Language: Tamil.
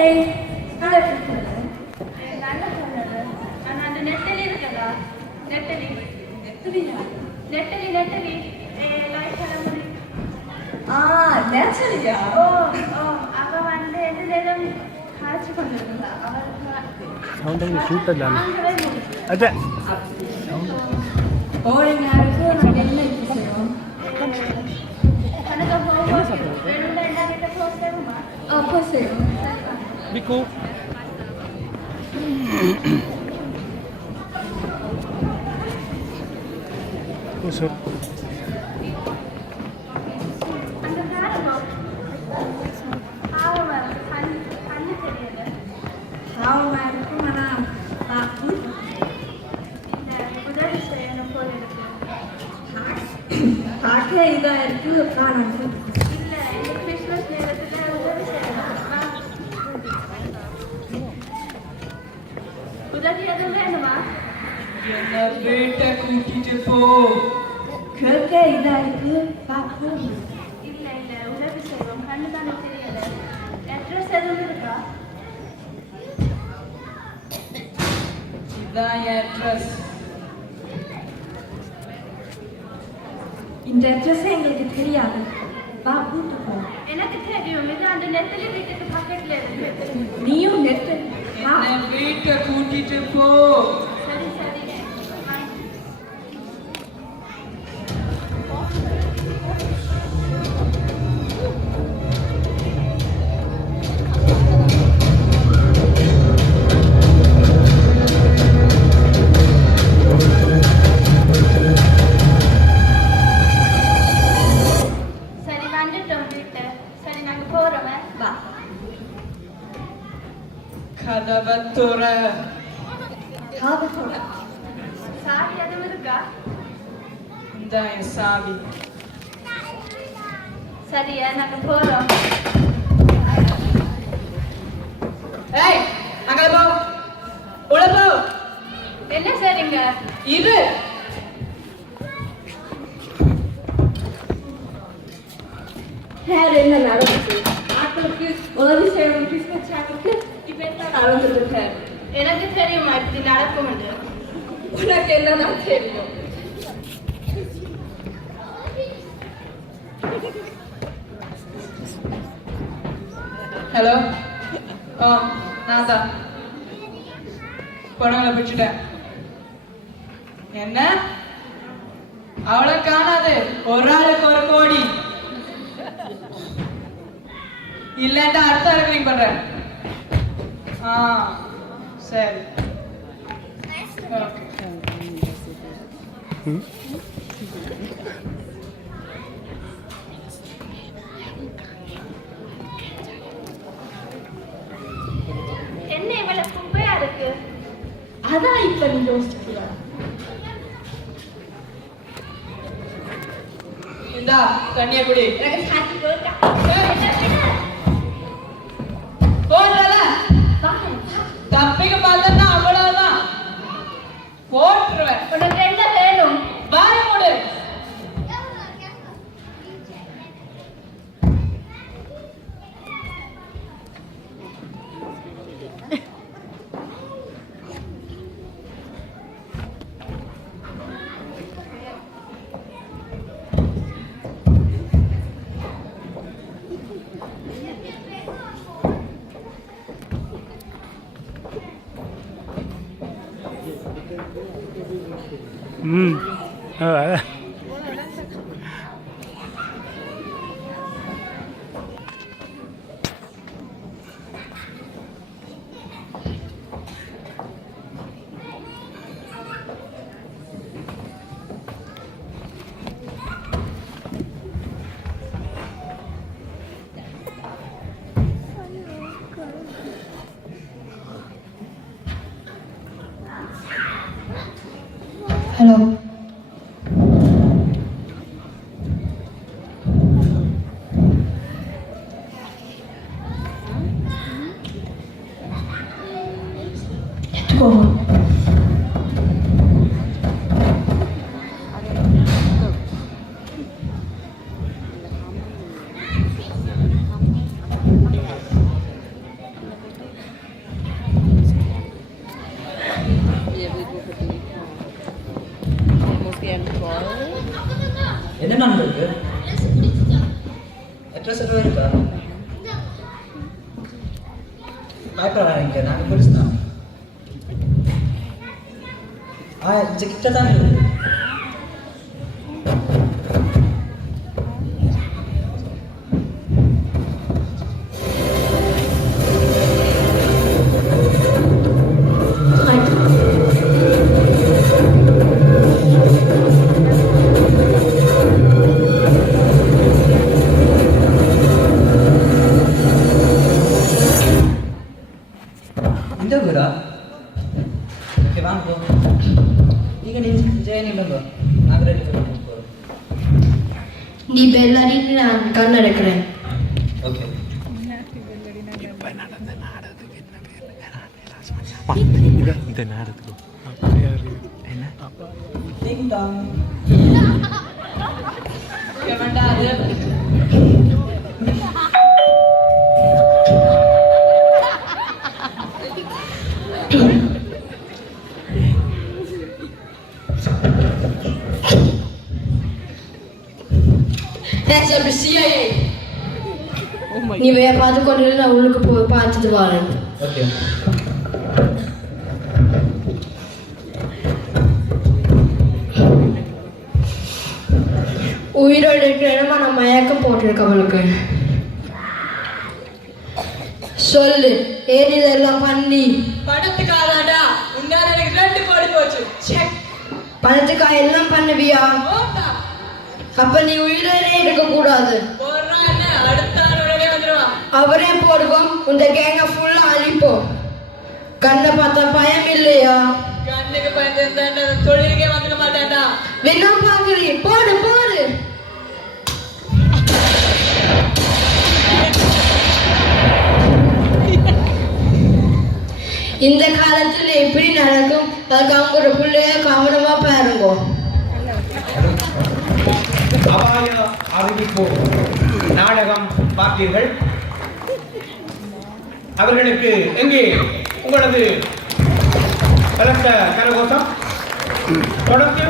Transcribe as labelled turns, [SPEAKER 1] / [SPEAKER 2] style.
[SPEAKER 1] நல்ல பிரச்சனை
[SPEAKER 2] நல்ல சொன்னது ஆனா அந்த நெட்டலி இருக்கதா நெட்டலி
[SPEAKER 1] நெத்தலியா
[SPEAKER 2] நெட்டலி நெட்டலி லைஃப் முடி
[SPEAKER 1] ஆ நேச்சரியா
[SPEAKER 2] ஓ ஓ அவ வந்து எந்த நேரம் காய்ச்சி கொண்டிருந்தா அவளுக்கு
[SPEAKER 3] சவுண்ட் அங்கே சூட்டர்
[SPEAKER 2] ஆண்களே முடி
[SPEAKER 3] அச்சா
[SPEAKER 1] ஓடுங்க யாருக்கு நாங்கள் என்ன இப்போ செய்வோம்
[SPEAKER 2] கணக்க போகும் ரெண்டு ரெண்டா கிட்ட போகணுமா
[SPEAKER 1] அப்போ செய்வோம்
[SPEAKER 3] பிக்கு ஓ சார்
[SPEAKER 2] அந்த செய்யணும் போல இருக்கு
[SPEAKER 1] பார்க்க இதாக இருக்கு காணாது
[SPEAKER 2] இல்ல இந்த கிறிஸ்மஸ் நேரத்துல உதவி செய்யணும் வா. உதவி எதுவும் வேணுமா
[SPEAKER 4] என்ன வீட்டை கூட்டிட்டு போ
[SPEAKER 1] கேட்க இதாக இருக்கு பார்க்க
[SPEAKER 2] இல்ல இல்ல உதவி செய்வோம் கண்ணு தானே தெரியல அட்ரஸ் எதுவும் இருக்கா
[SPEAKER 4] இதான் என் ட்ரெஸ்
[SPEAKER 1] இந்த அட்ரஸ் எங்களுக்கு தெரியாது வா கூட்டு போ
[SPEAKER 2] எனக்கு தெரியும் இது அந்த நெத்தலி வீட்டுக்கு பக்கத்துல இருக்கு
[SPEAKER 1] நீயும் நெத்து வா
[SPEAKER 4] என்ன வீட்டை கூட்டிட்டு போ இந்த என் சாவி
[SPEAKER 2] சரியா நாங்க போறோம்
[SPEAKER 4] ஏய் அங்க போ. உள்ள போ.
[SPEAKER 2] என்ன சரிங்க
[SPEAKER 4] இரு.
[SPEAKER 1] வேற என்ன நடந்துச்சு? ஆட்களுக்கு உதவி செய்யணும் கிறிஸ்மஸ் ஆட்களுக்கு இப்போ என்ன நடந்துட்டு
[SPEAKER 2] எனக்கு தெரியுமா இப்படி நடக்கும்
[SPEAKER 1] உனக்கு என்னன்னா தெரியும்?
[SPEAKER 4] ஹலோ ஆ நான் தான் பணங்களை பிடிச்சிட்டேன். என்ன? அவளை காணாது. ஒரு ஆளுக்கு ஒரு கோடி. இல்லைன்ட்டு அடுத்த ரெக்கரிங் பண்றேன். ஆ சரி. ஓகே
[SPEAKER 2] என்ன இவ்வளவு குப்பையா இருக்கு
[SPEAKER 1] அதான் இப்ப நீ யோசிச்சுக்கிற
[SPEAKER 4] இந்தா தண்ணிய குடி தப்பிக்க பார்த்தா 嗯拜
[SPEAKER 3] ம் ஆ என்ன
[SPEAKER 1] இருக்கு அட்ரஸ்
[SPEAKER 5] எதுவும் இருக்கா? பயப்படாதீங்க நாங்கள் பெருசு தான். ஆ கிட்ட தான் இருக்கு இந்த வீடா ஓகே வாங்க போ நீங்கள் நீங்கள் ஜெய நில்லுங்க நாங்கள் ரெடி பண்ணி போகிறோம்
[SPEAKER 6] நீ வேற பார்த்து கொண்டு இரு, நான் உள்ளுக்கு போய் பார்த்துட்டு வரேன்.
[SPEAKER 5] ஓகே
[SPEAKER 6] உயிரோடு இருக்கிறமா நான் மயக்கம் போட்டிருக்க அவளுக்கு. சொல்லு ஏன் இதெல்லாம் பண்ணி.
[SPEAKER 4] பணத்துக்காதாண்டா உன்னால எனக்கு ரெண்டு கோடி போச்சு.
[SPEAKER 6] பணத்துக்காக எல்லாம் பண்ணுவியா? அப்ப நீ உயிரோடே இருக்க கூடாது அவரே போடுவோம். இந்த கேங்க ஃபுல்லா அழிப்போம். கண்ணை பார்த்தா பயம் இல்லையா?
[SPEAKER 4] கண்ணுக்கு பயந்து தொழிலுக்கே வந்துட மாட்டேன்டா
[SPEAKER 6] என்ன பாக்குறீ போடு போடு. இந்த காலத்துல எப்படி நடக்கும்? அதுக்கு அவங்க ஒரு பிள்ளைய கவனமா பாருங்க.
[SPEAKER 7] அபாய அறிவிப்பு. நாடகம் பார்த்தீர்கள் அவர்களுக்கு எங்கே உங்களது பலத்த கரகோஷம்? தொடர்ந்து